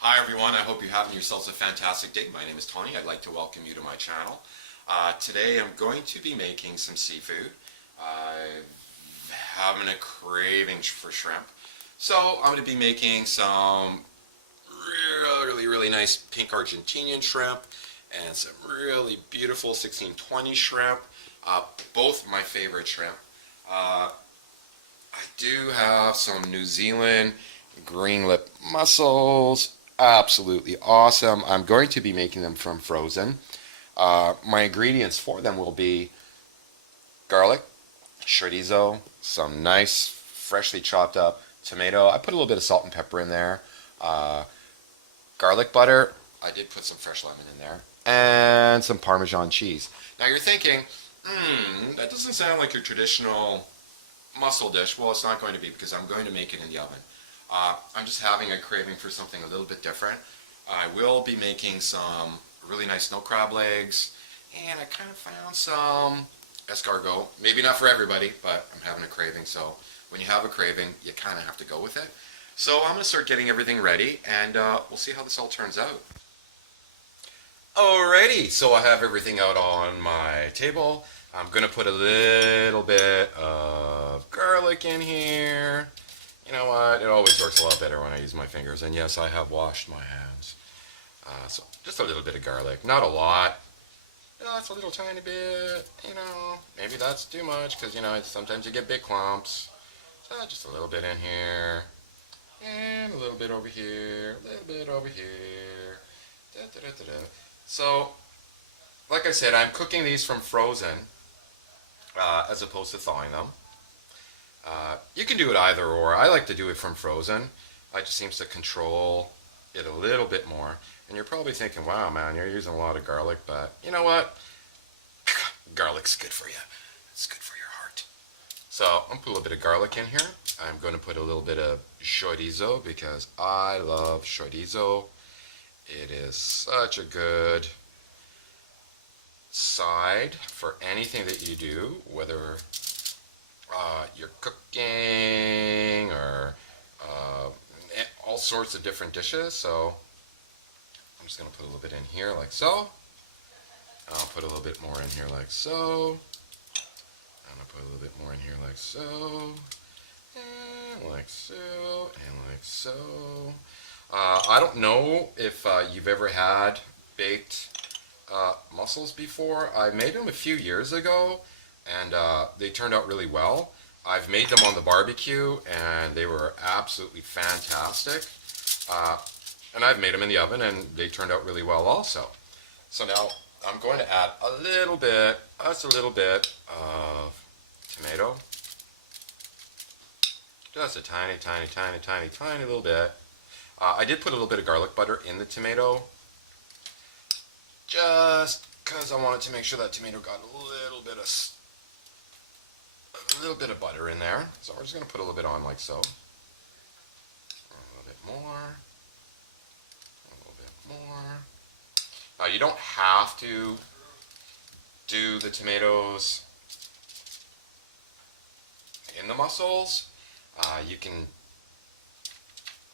Hi everyone, I hope you're having yourselves a fantastic day. My name is Tony. I'd like to welcome you to my channel. Today I'm going to be making some seafood. I'm having a craving for shrimp. So I'm going to be making some really nice pink Argentinian shrimp and some really beautiful 1620 shrimp. Both my favorite shrimp. Uh, I do have some New Zealand green lip mussels. Absolutely awesome. I'm going to be making them from frozen. My ingredients for them will be garlic, chorizo, some nice freshly chopped up tomato. I put a little bit of salt and pepper in there. Uh, Garlic butter. I did put some fresh lemon in there. And some Parmesan cheese. Now you're thinking, that doesn't sound like your traditional mussel dish. Well, it's not going to be because I'm going to make it in the oven. I'm just having a craving for something a little bit different. I will be making some really nice snow crab legs, and I kind of found some escargot. Maybe not for everybody, but I'm having a craving, so when you have a craving, you kind of have to go with it. So I'm going to start getting everything ready, and we'll see how this all turns out. Alrighty, so I have everything out on my table. I'm going to put a little bit of garlic in here. You know what? It always works a lot better when I use my fingers. And yes, I have washed my hands. So just a little bit of garlic. Not a lot. It's a little tiny bit. Maybe that's too much because, sometimes you get big clumps. So just a little bit in here. And a little bit over here. A little bit over here. Da, da, da, da, da. So, like I said, I'm cooking these from frozen as opposed to thawing them. You can do it either or. I like to do it from frozen. It just seems to control it a little bit more. And you're probably thinking, wow, man, you're using a lot of garlic, but you know what? Garlic's good for you. It's good for your heart. So I'm going to put a little bit of garlic in here. I'm going to put a little bit of chorizo because I love chorizo. It is such a good side for anything that you do, whether you're cooking or all sorts of different dishes. So I'm just going to put a little bit in here like so. I'll put a little bit more in here like so. And I'll put a little bit more in here like so. And like so. And like so. I don't know if you've ever had baked mussels before. I made them a few years ago and they turned out really well. I've made them on the barbecue and they were absolutely fantastic. And I've made them in the oven and they turned out really well also. So now I'm going to add a little bit, just a little bit of tomato. Just a tiny little bit. I did put a little bit of garlic butter in the tomato just because I wanted to make sure that tomato got a little bit of butter in there. So we're just going to put a little bit on like so. A little bit more. A little bit more. Now you don't have to do the tomatoes in the mussels. You can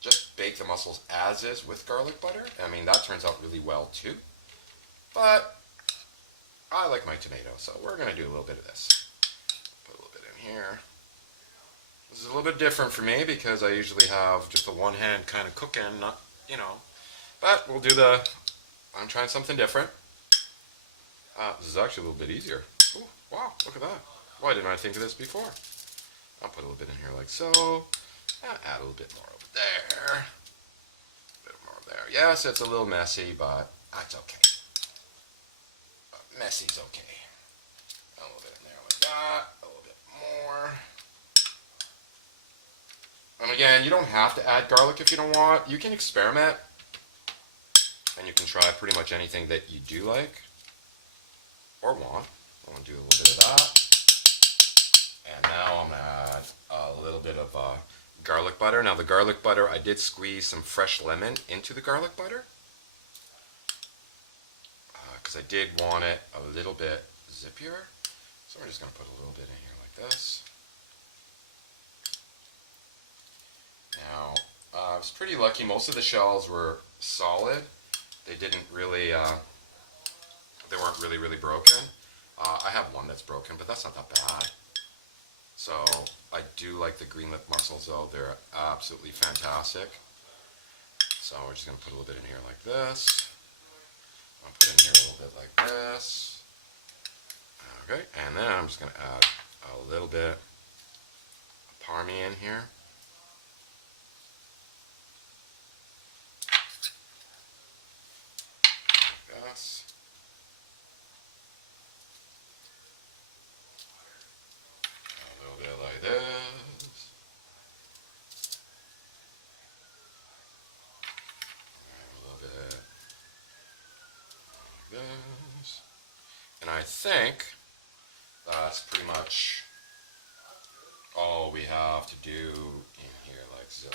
just bake the mussels as is with garlic butter. I mean, that turns out really well too. But I like my tomato, so we're going to do a little bit of this. Put a little bit in here. This is a little bit different for me because I usually have just a one-hand kind of cooking, not, But we'll do I'm trying something different. This is actually a little bit easier. Ooh, wow, look at that. Why didn't I think of this before? I'll put a little bit in here like so. Add a little bit more over there. A bit more over there. Yes, it's a little messy, but that's okay. Messy's okay. A little bit in there like that. A little bit more. And again, you don't have to add garlic if you don't want. You can experiment. And you can try pretty much anything that you do like or want. I'm going to do a little bit of that. And now I'm going to add a little bit of garlic butter. Now the garlic butter, I did squeeze some fresh lemon into the garlic butter because I did want it a little bit zippier. So we're just going to put a little bit in here like this. Now I was pretty lucky. Most of the shells were solid. They didn't really, they weren't really broken. I have one that's broken, but that's not that bad. So I do like the green lip mussels though. They're absolutely fantastic. So we're just going to put a little bit in here like this. I'll put in here a little bit like this. Okay, and then I'm just going to add a little bit of parmy in here. Like this. A little bit like this. And a little bit like this. And I think that's pretty much all we have to do in here like so.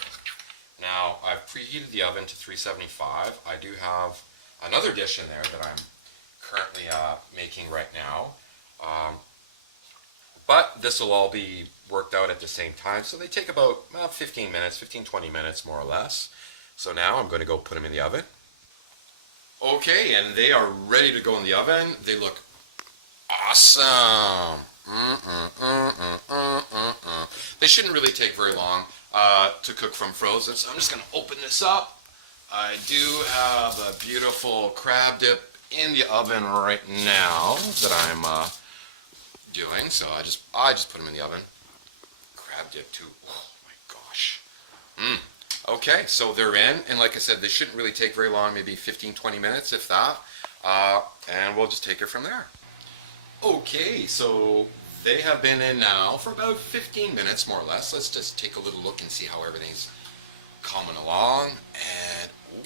Now, I've preheated the oven to 375. I do have another dish in there that I'm currently making right now. But this will all be worked out at the same time. So they take about 15 minutes, 20 minutes more or less. So now I'm going to go put them in the oven. Okay, and they are ready to go in the oven. They look awesome. They shouldn't really take very long to cook from frozen. So I'm just going to open this up. I do have a beautiful crab dip in the oven right now that I'm doing. So I just put them in the oven. Crab dip too. Oh my gosh. Okay, so they're in, and like I said, they shouldn't really take very long, maybe 15-20 minutes, if that. And we'll just take it from there. Okay, so they have been in now for about 15 minutes, more or less. Let's just take a little look and see how everything's coming along. And ooh,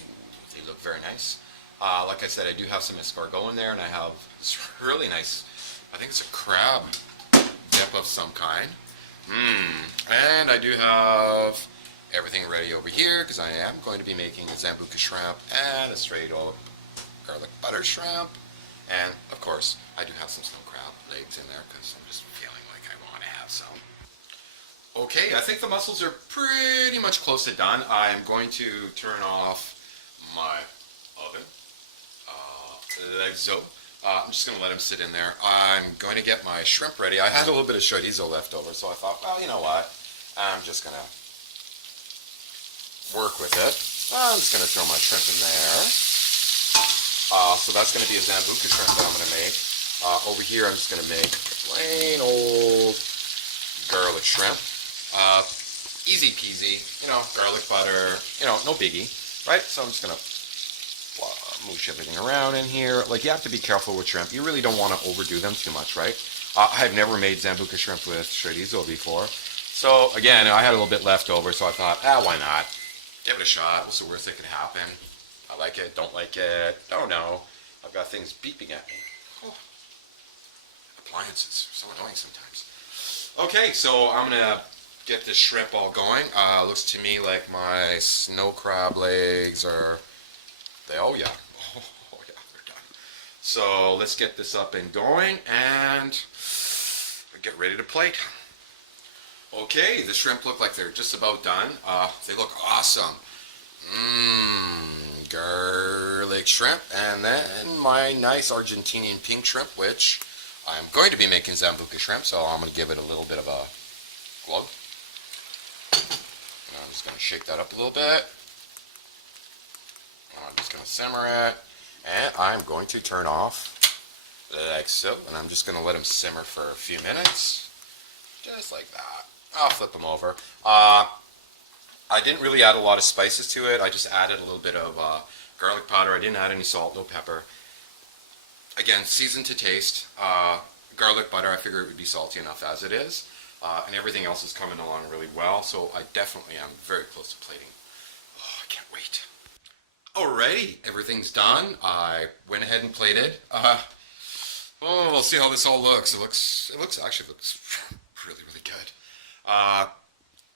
they look very nice. Like I said, I do have some escargot in there, and I have this really nice, I think it's a crab dip of some kind. And I do have everything ready over here because I am going to be making a Zambuca shrimp and a straight old garlic butter shrimp. And of course, I do have some snow crab legs in there because I'm just feeling like I want to have some. Okay, I think the mussels are pretty much close to done. I'm going to turn off my oven like so. I'm just going to let them sit in there. I'm going to get my shrimp ready. I had a little bit of chorizo left over, so I thought, well, you know what? I'm just going to work with it. I'm just going to throw my shrimp in there. So that's going to be a Zambuca shrimp that I'm going to make. Over here, I'm just going to make plain old garlic shrimp. Easy peasy, garlic butter, no biggie, right? So I'm just going to moosh everything around in here. Like, you have to be careful with shrimp. You really don't want to overdo them too much, right? I've never made Zambuca shrimp with chorizo before. So, again, I had a little bit left over, so I thought, why not? Give it a shot. What's the worst that could happen? I like it, don't like it, don't know. I've got things beeping at me. Oh. Appliances, so annoying sometimes. Okay, so I'm going to get this shrimp all going. Looks to me like my snow crab legs are, oh yeah, they're done. So let's get this up and going and get ready to plate. Okay, the shrimp look like they're just about done. They look awesome. Garlic shrimp, and then my nice Argentinian pink shrimp, which I'm going to be making Zambuca shrimp, so I'm going to give it a little bit of a glug. And I'm just going to shake that up a little bit. I'm just going to simmer it, and I'm going to turn off like so, and I'm just going to let them simmer for a few minutes, just like that. I'll flip them over. I didn't really add a lot of spices to it. I just added a little bit of garlic powder. I didn't add any salt, no pepper. Again, seasoned to taste. Garlic butter, I figure it would be salty enough as it is. And everything else is coming along really well, so I definitely am very close to plating. Oh, I can't wait. Alrighty, everything's done. I went ahead and plated. We'll see how this all looks. It looks really good.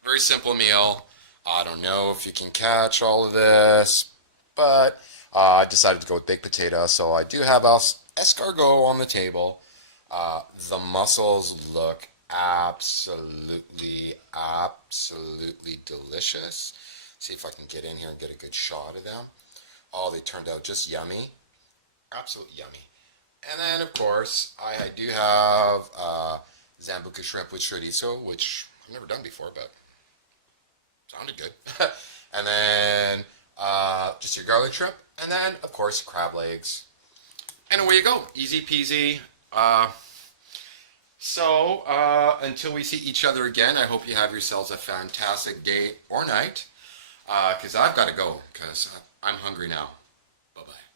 Very simple meal. I don't know if you can catch all of this, but I decided to go with baked potato, so I do have escargot on the table. The mussels look absolutely delicious. See if I can get in here and get a good shot of them. Oh, they turned out just yummy. Absolutely yummy. And then, of course, I do have Zambuca shrimp with chorizo, which I've never done before, but sounded good. And then just your garlic shrimp. And then, of course, crab legs. And away you go. Easy peasy. So, until we see each other again, I hope you have yourselves a fantastic day or night. Because I've got to go, because I'm hungry now. Bye-bye.